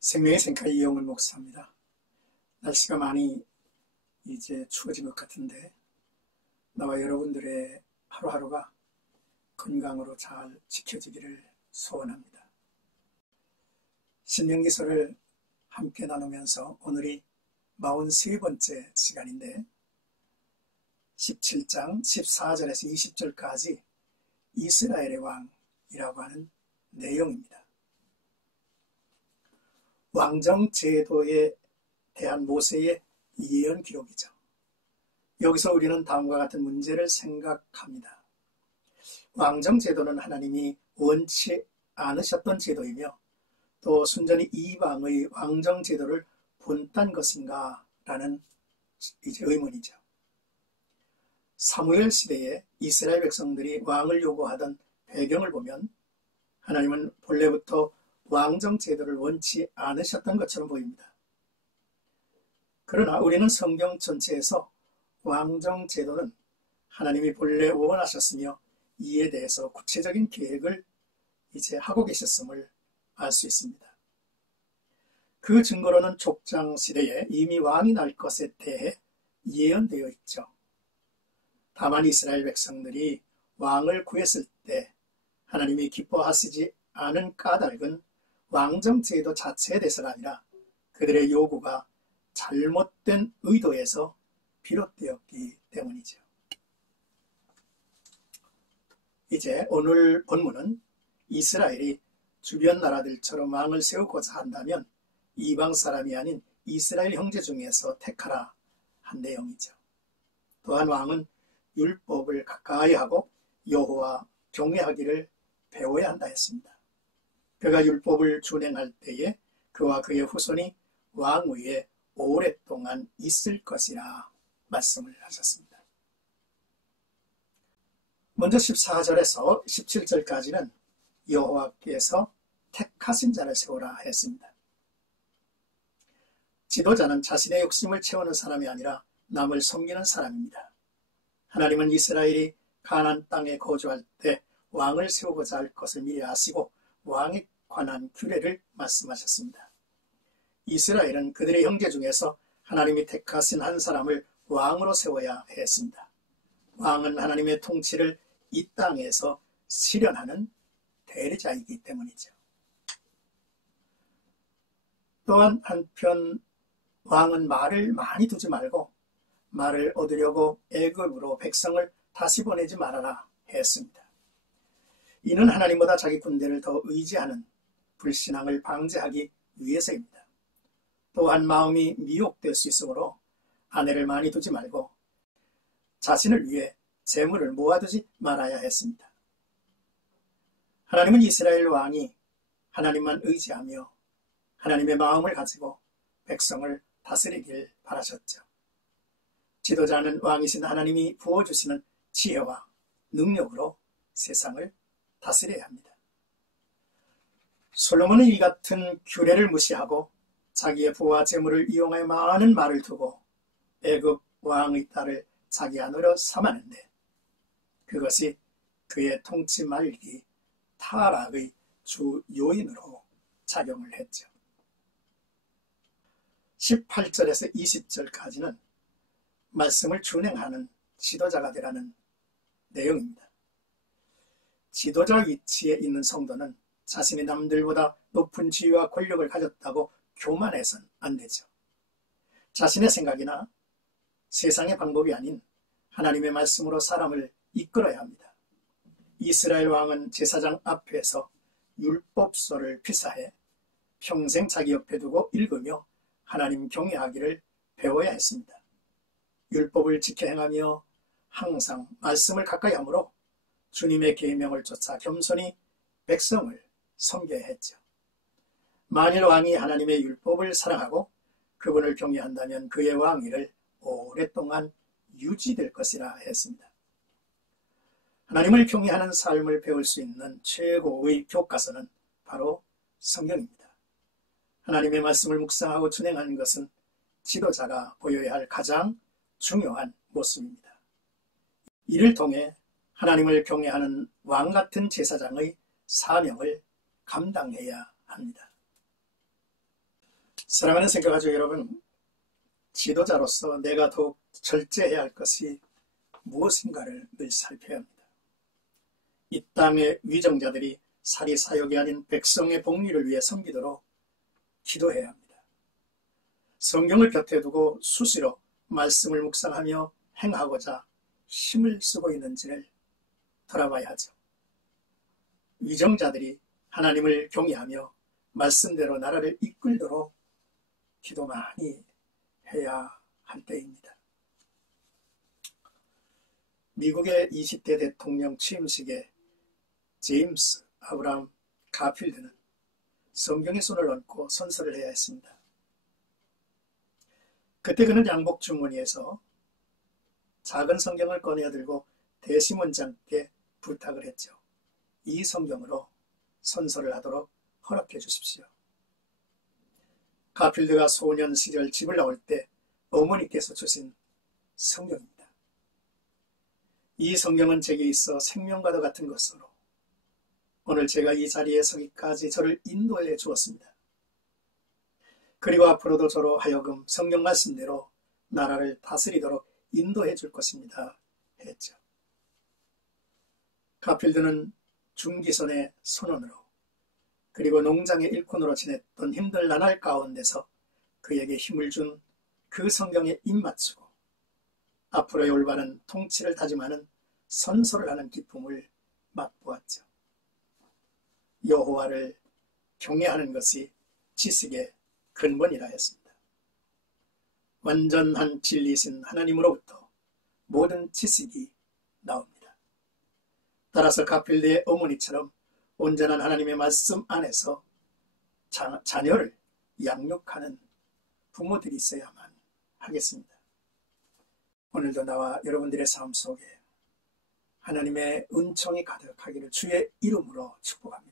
생명의 생카 이영훈 목사입니다. 날씨가 많이 이제 추워진 것 같은데 나와 여러분들의 하루하루가 건강으로 잘 지켜지기를 소원합니다. 신명기서를 함께 나누면서 오늘이 43번째 시간인데 17장 14절에서 20절까지 이스라엘의 왕이라고 하는 내용입니다. 왕정 제도에 대한 모세의 예언 기록이죠. 여기서 우리는 다음과 같은 문제를 생각합니다. 왕정 제도는 하나님이 원치 않으셨던 제도이며 또 순전히 이방의 왕정 제도를 본딴 것인가 라는 이제 의문이죠. 사무엘 시대에 이스라엘 백성들이 왕을 요구하던 배경을 보면 하나님은 본래부터 왕정 제도를 원치 않으셨던 것처럼 보입니다. 그러나 우리는 성경 전체에서 왕정 제도는 하나님이 본래 원하셨으며 이에 대해서 구체적인 계획을 이제 하고 계셨음을 알 수 있습니다. 그 증거로는 족장 시대에 이미 왕이 날 것에 대해 예언되어 있죠. 다만 이스라엘 백성들이 왕을 구했을 때 하나님이 기뻐하시지 않은 까닭은 왕정 제도 자체에 대해서가 아니라 그들의 요구가 잘못된 의도에서 비롯되었기 때문이죠. 이제 오늘 본문은 이스라엘이 주변 나라들처럼 왕을 세우고자 한다면 이방 사람이 아닌 이스라엘 형제 중에서 택하라 한 내용이죠. 또한 왕은 율법을 가까이 하고 여호와 경외하기를 배워야 한다 했습니다. 그가 율법을 준행할 때에 그와 그의 후손이 왕위에 오랫동안 있을 것이라 말씀을 하셨습니다. 먼저 14절에서 17절까지는 여호와께서 택하신 자를 세우라 했습니다. 지도자는 자신의 욕심을 채우는 사람이 아니라 남을 섬기는 사람입니다. 하나님은 이스라엘이 가나안 땅에 거주할 때 왕을 세우고자 할 것을 미리 아시고 왕에 관한 규례를 말씀하셨습니다. 이스라엘은 그들의 형제 중에서 하나님이 택하신 한 사람을 왕으로 세워야 했습니다. 왕은 하나님의 통치를 이 땅에서 실현하는 대리자이기 때문이죠. 또한 한편 왕은 말을 많이 두지 말고 말을 얻으려고 애굽으로 백성을 다시 보내지 말아라 했습니다. 이는 하나님보다 자기 군대를 더 의지하는 불신앙을 방지하기 위해서입니다. 또한 마음이 미혹될 수 있으므로 아내를 많이 두지 말고 자신을 위해 재물을 모아두지 말아야 했습니다. 하나님은 이스라엘 왕이 하나님만 의지하며 하나님의 마음을 가지고 백성을 다스리길 바라셨죠. 지도자는 왕이신 하나님이 부어주시는 지혜와 능력으로 세상을 다스려야 합니다. 솔로몬은 이 같은 규례를 무시하고 자기의 부와 재물을 이용하여 많은 말을 두고 애굽 왕의 딸을 자기 아내로 삼았는데 그것이 그의 통치 말기 타락의 주 요인으로 작용을 했죠. 18절에서 20절까지는 말씀을 준행하는 지도자가 되라는 내용입니다. 지도자 위치에 있는 성도는 자신이 남들보다 높은 지위와 권력을 가졌다고 교만해서는 안 되죠. 자신의 생각이나 세상의 방법이 아닌 하나님의 말씀으로 사람을 이끌어야 합니다. 이스라엘 왕은 제사장 앞에서 율법서를 필사해 평생 자기 옆에 두고 읽으며 하나님 경외하기를 배워야 했습니다. 율법을 지켜 행하며 항상 말씀을 가까이 하므로 주님의 계명을 쫓아 겸손히 백성을 섬겨야 했죠. 만일 왕이 하나님의 율법을 사랑하고 그분을 경외한다면 그의 왕위를 오랫동안 유지될 것이라 했습니다. 하나님을 경외하는 삶을 배울 수 있는 최고의 교과서는 바로 성경입니다. 하나님의 말씀을 묵상하고 준행하는 것은 지도자가 보여야 할 가장 중요한 모습입니다. 이를 통해 하나님을 경외하는 왕 같은 제사장의 사명을 감당해야 합니다. 사랑하는 성교가족 여러분, 지도자로서 내가 더욱 절제해야 할 것이 무엇인가를 늘 살펴야 합니다. 이 땅의 위정자들이 사리사욕이 아닌 백성의 복리를 위해 섬기도록 기도해야 합니다. 성경을 곁에 두고 수시로 말씀을 묵상하며 행하고자 힘을 쓰고 있는지를 돌아봐야 하죠. 위정자들이 하나님을 경외하며 말씀대로 나라를 이끌도록 기도 많이 해야 할 때입니다. 미국의 20대 대통령 취임식에 제임스 아브라함 가필드는 성경의 손을 얹고 선서를 해야 했습니다. 그때 그는 양복 주머니에서 작은 성경을 꺼내 들고 대심원장께 부탁을 했죠. 이 성경으로 선서를 하도록 허락해 주십시오. 가필드가 소년 시절 집을 나올 때 어머니께서 주신 성경입니다. 이 성경은 제게 있어 생명과도 같은 것으로 오늘 제가 이 자리에 서기까지 저를 인도해 주었습니다. 그리고 앞으로도 저로 하여금 성경 말씀대로 나라를 다스리도록 인도해 줄 것입니다. 했죠. 가필드는 중기선의 선원으로 그리고 농장의 일꾼으로 지냈던 힘들 나날 가운데서 그에게 힘을 준 그 성경에 입맞추고 앞으로의 올바른 통치를 다짐하는 선서를 하는 기쁨을 맛보았죠. 여호와를 경외하는 것이 지식의 근본이라 했습니다. 완전한 진리이신 하나님으로부터 모든 지식이 나옵니다. 따라서 가필드의 어머니처럼 온전한 하나님의 말씀 안에서 자녀를 양육하는 부모들이 있어야만 하겠습니다. 오늘도 나와 여러분들의 삶 속에 하나님의 은총이 가득하기를 주의 이름으로 축복합니다.